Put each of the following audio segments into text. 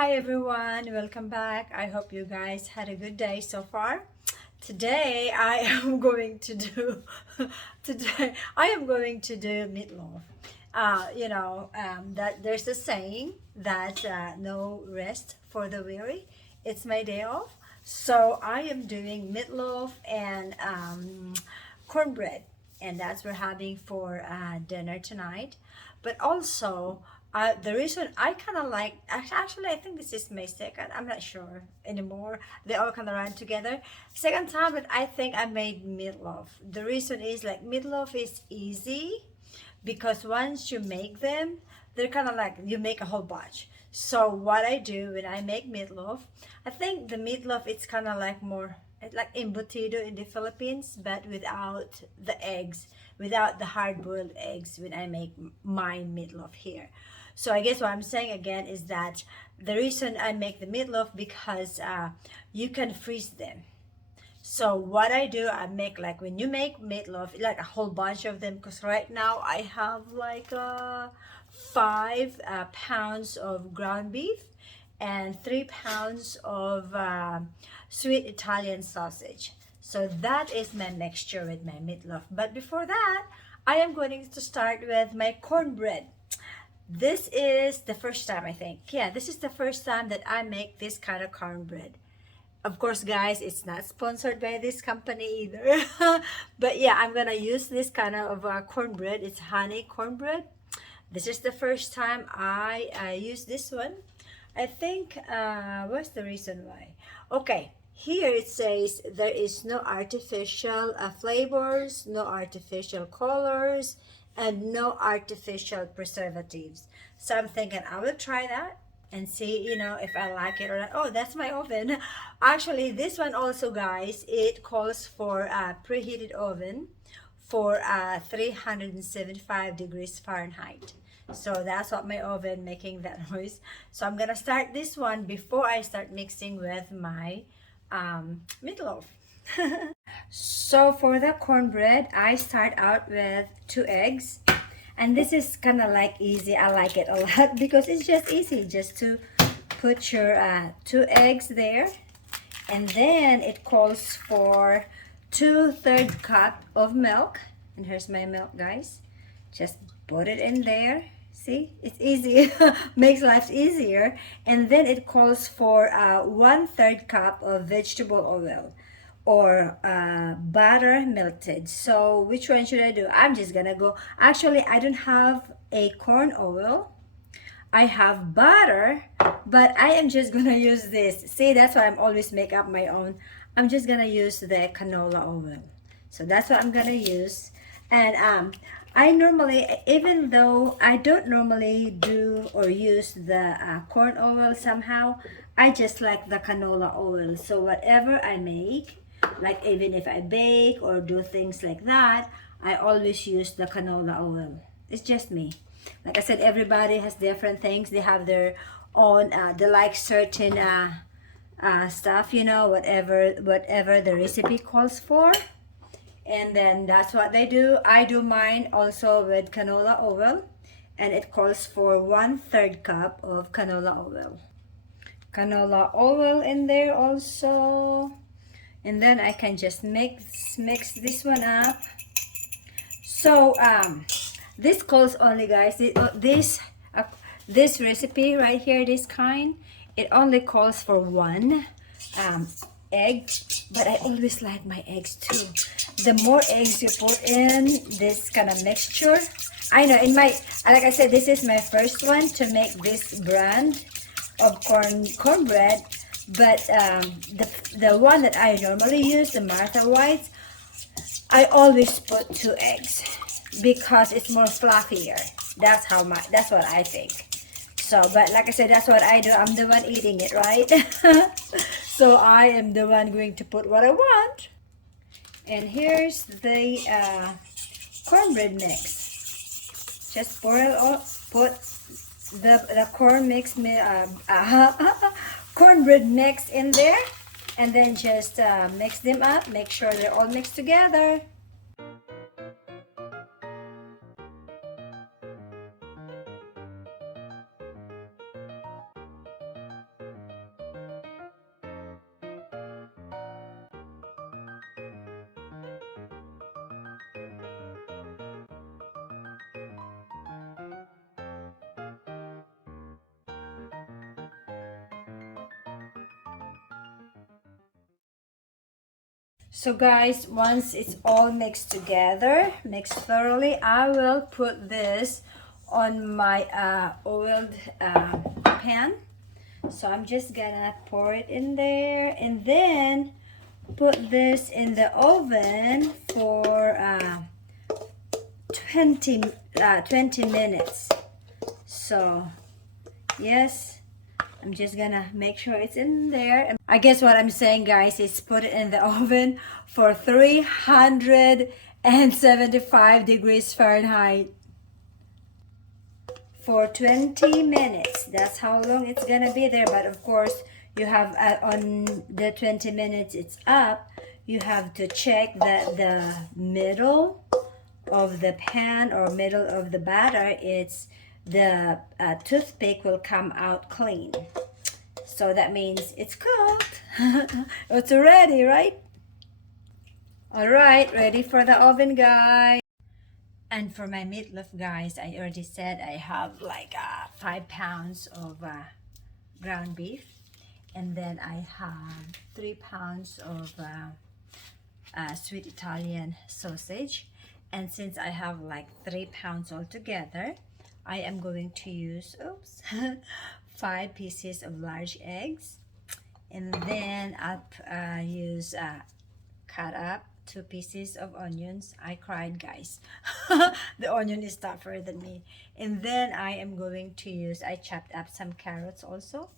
Hi everyone, welcome back. I hope you guys had a good day so far. Today I am going to do meatloaf. That there's a saying that no rest for the weary. It's my day off, so I am doing meatloaf and cornbread, and that's what we're having for dinner tonight. But also, the reason I kind of like, actually, I think this is my second. I'm not sure anymore. They all kind of run together. Second time that I think I made meatloaf. The reason is like meatloaf is easy because once you make them, they're kind of like you make a whole batch. So what I do when I make meatloaf, I think the meatloaf it's kind of like more like embutido in the Philippines, but without the eggs, without the hard-boiled eggs when I make my meatloaf here. So I guess what I'm saying again is that the reason I make the meatloaf because you can freeze them. So what I do, I make like when you make meatloaf, like a whole bunch of them. Because right now I have like 5 pounds of ground beef and 3 pounds of sweet Italian sausage. So that is my mixture with my meatloaf. But before that, I am going to start with my cornbread. This is the first time I think. Yeah, this is the first time that I make this kind of cornbread. Of course, guys, it's not sponsored by this company either. But yeah, I'm gonna use this kind of cornbread. It's honey cornbread. This is the first time I use this one. I think, what's the reason why? Okay, here it says there is no artificial flavors, no artificial colors, and no artificial preservatives. So I'm thinking I will try that and see, if I like it or not. Oh, that's my oven. Actually, this one also, guys, it calls for a preheated oven for 375 degrees Fahrenheit. So that's what my oven making that noise. So I'm gonna start this one before I start mixing with my meatloaf. So for the cornbread, I start out with 2 eggs. And this is kind of like easy. I like it a lot because it's just easy just to put your 2 eggs there. And then it calls for 2/3 cup of milk. And here's my milk, guys. Just put it in there. See, it's easy. Makes life easier. And then it calls for 1/3 cup of vegetable oil or butter melted. So which one should I do? I'm just gonna go. Actually, I don't have a corn oil. I have butter, but I am just gonna use this. See, that's why I'm always make up my own. I'm just gonna use the canola oil. So that's what I'm gonna use. And I normally, even though I don't normally do or use the corn oil somehow, I just like the canola oil. So whatever I make, like even if I bake or do things like that, I always use the canola oil. It's just me. Like I said, everybody has different things. They have their own, they like certain stuff, whatever the recipe calls for. And then that's what they do. I do mine also with canola oil. And it calls for 1/3 cup of canola oil. Canola oil in there also. And then I can just mix this one up. So this calls only, guys, this recipe right here, this kind, it only calls for 1 egg, but I always like my eggs too. The more eggs you put in this kind of mixture, I know like I said, this is my first one to make this brand of cornbread, but the one that I normally use, the Martha Whites, I always put 2 eggs because it's more fluffier. That's what I think. So, but like I said, that's what I do. I'm the one eating it, right? So I am the one going to put what I want. And here's the cornbread mix. Just pour it all, put the corn mix, cornbread mix in there, and then just mix them up. Make sure they're all mixed together. So guys, once it's all mixed together, mixed thoroughly, I will put this on my oiled pan. So I'm just gonna pour it in there and then put this in the oven for 20 minutes. So yes, I'm just gonna make sure it's in there. I guess what I'm saying, guys, is put it in the oven for 375 degrees Fahrenheit for 20 minutes. That's how long it's gonna be there. But of course, you have on the 20 minutes it's up, you have to check that the middle of the pan or middle of the batter, it's the toothpick will come out clean. So that means it's cooked. It's ready, right? All right, ready for the oven, guys. And for my meatloaf, guys, I already said I have like 5 pounds of ground beef, and then I have 3 pounds of sweet Italian sausage. And since I have like 3 pounds altogether, I am going to use 5 pieces of large eggs, and then I'll use cut up 2 pieces of onions. I cried, guys. The onion is tougher than me. And then I am going to use, I chopped up some carrots also.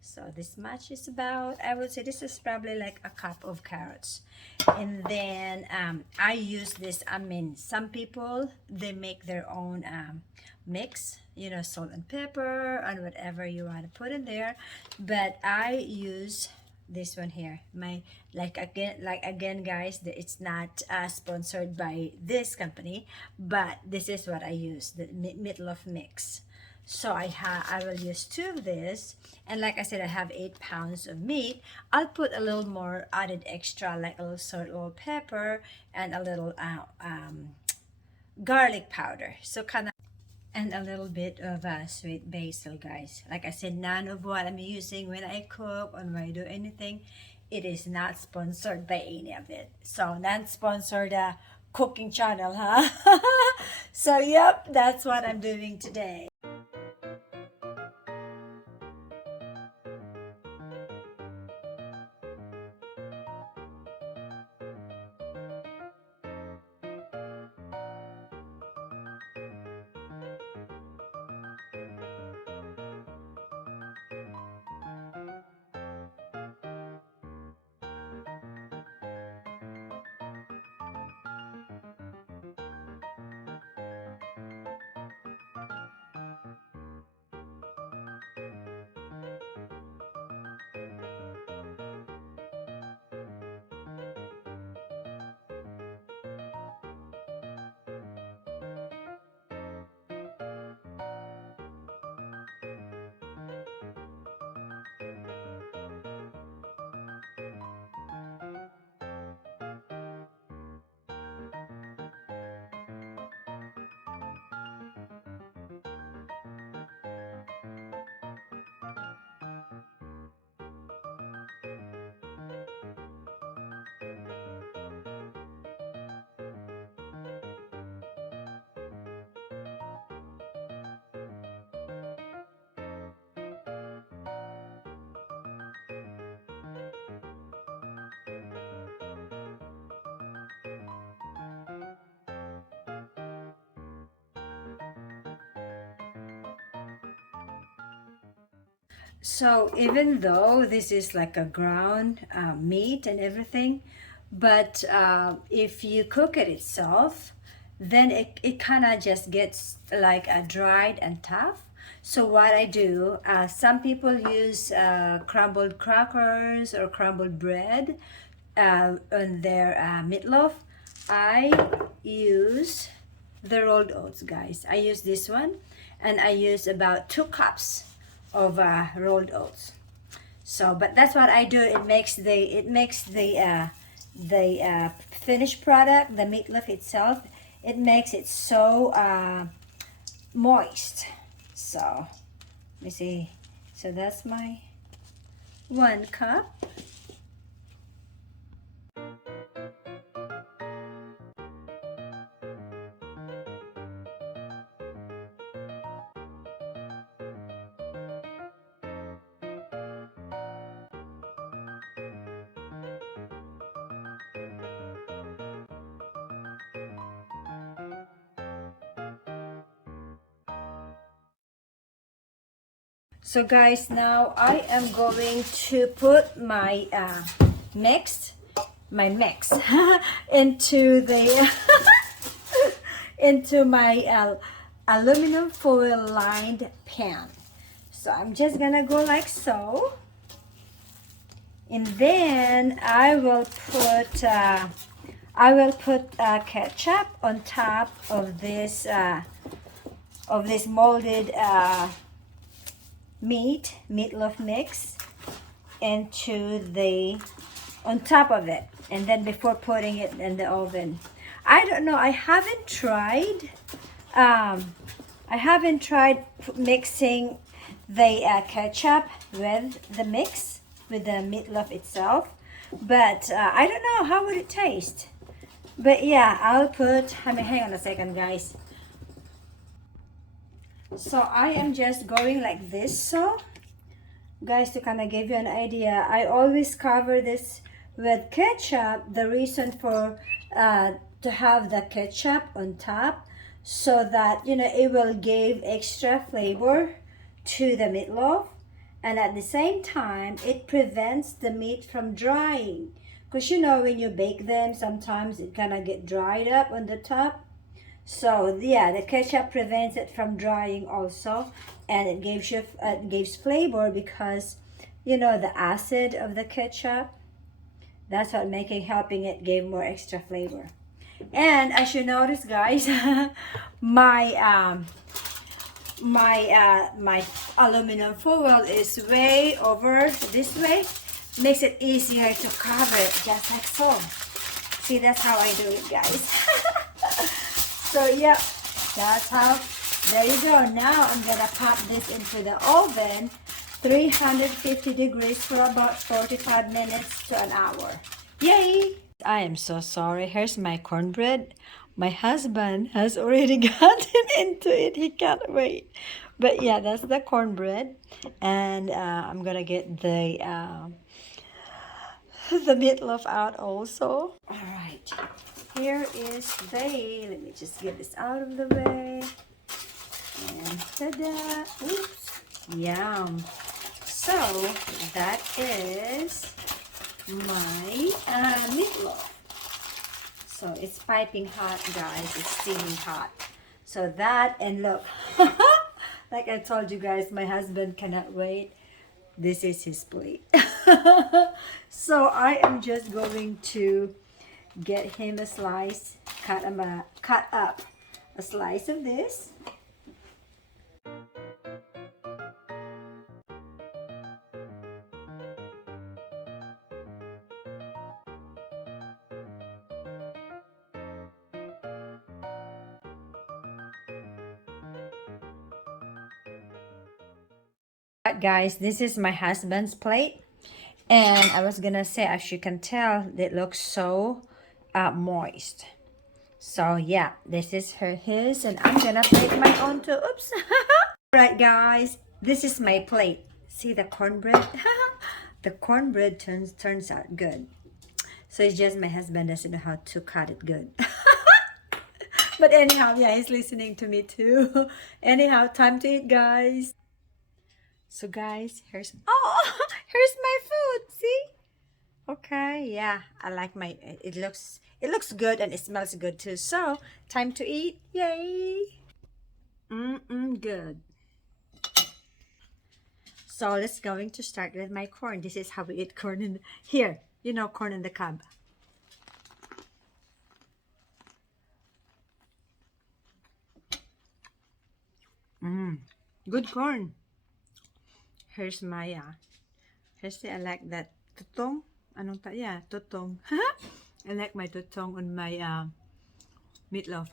So this much is about, I would say this is probably like a cup of carrots. And then I use this, I mean, some people, they make their own mix, you know, salt and pepper and whatever you want to put in there. But I use this one here, my like again guys, it's not sponsored by this company, but this is what I use, the meatloaf mix. So I will use 2 of this, and like I said, I have 8 pounds of meat. I'll put a little more added extra, like a little salt, a little pepper, and a little garlic powder, so kind of, and a little bit of sweet basil, guys. Like I said, none of what I'm using when I cook or when I do anything, it is not sponsored by any of it. So non-sponsored cooking channel, huh? So yep, that's what I'm doing today. So even though this is like a ground meat and everything, but if you cook it itself, then it kind of just gets like dried and tough. So what I do, some people use crumbled crackers or crumbled bread on their meatloaf. I use the rolled oats, guys. I use this one, and I use about 2 cups of rolled oats. So, but that's what I do. It makes the finished product, the meatloaf itself, it makes it so moist. So, let me see. So that's my 1 cup. So guys, now I am going to put my mix into the into my aluminum foil lined pan. So I'm just gonna go like so, and then I will put ketchup on top of this molded meatloaf mix into the on top of it, and then before putting it in the oven. I don't know, I haven't tried mixing the ketchup with the mix with the meatloaf itself, but I don't know how would it taste. But yeah, I'll put, hang on a second guys. So I am just going like this. So guys, to kind of give you an idea, I always cover this with ketchup. The reason for to have the ketchup on top, so that it will give extra flavor to the meatloaf, and at the same time it prevents the meat from drying, because when you bake them, sometimes it kind of get dried up on the top. So yeah, the ketchup prevents it from drying also, and it gives flavor, because the acid of the ketchup, that's what helping it give more extra flavor. And as you notice guys, my my aluminum foil is way over this way, makes it easier to cover it, just like so. See, that's how I do it guys. So yeah, that's how. There you go. Now I'm gonna pop this into the oven, 350 degrees, for about 45 minutes to an hour. Yay! I am so sorry. Here's my cornbread. My husband has already gotten into it. He can't wait. But yeah, that's the cornbread, and I'm gonna get the meatloaf out also. All right. Here is let me just get this out of the way. And ta-da! Oops! Yum! So that is my meatloaf. So it's piping hot guys, it's steaming hot. So that, and look, like I told you guys, my husband cannot wait. This is his plate. So I am just going to get him a slice, cut up a slice of this. Guys, this is my husband's plate, and I was gonna say, as you can tell, it looks so moist. So yeah, this is his, and I'm gonna plate my own too. Oops. Right guys, this is my plate. See the cornbread? The cornbread turns out good. So it's just my husband doesn't know how to cut it good. But anyhow, yeah, he's listening to me too. Anyhow, time to eat guys. So guys, here's here's my food. See? Okay, yeah, I like my, it looks good, and it smells good too. So time to eat. Yay! Good. So let's going to start with my corn. This is how we eat corn in here. Corn in the cob. Good corn. Here's my I like that tutong. Anong yeah, tutong. I like my tutong on my meatloaf.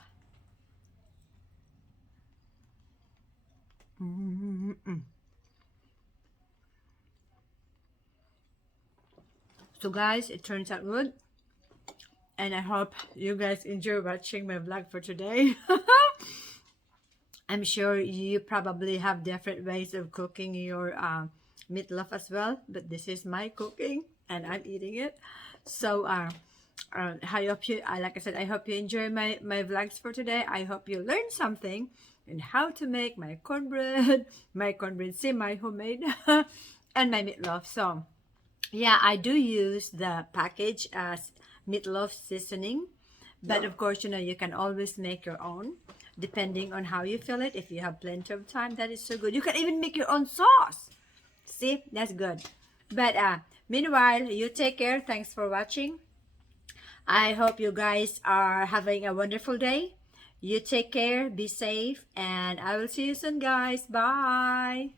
So guys, it turns out good, and I hope you guys enjoy watching my vlog for today. I'm sure you probably have different ways of cooking your meatloaf as well, but this is my cooking and I'm eating it. So I hope you, like I said, I hope you enjoy my vlogs for today. I hope you learned something, and how to make my cornbread, my cornbread semi-homemade, and my meatloaf. So yeah, I do use the package as meatloaf seasoning, but of course, you can always make your own depending on how you feel it. If you have plenty of time, that is so good. You can even make your own sauce. See, that's good. But meanwhile, you take care. Thanks for watching. I hope you guys are having a wonderful day. You take care, be safe, and I will see you soon, guys. Bye.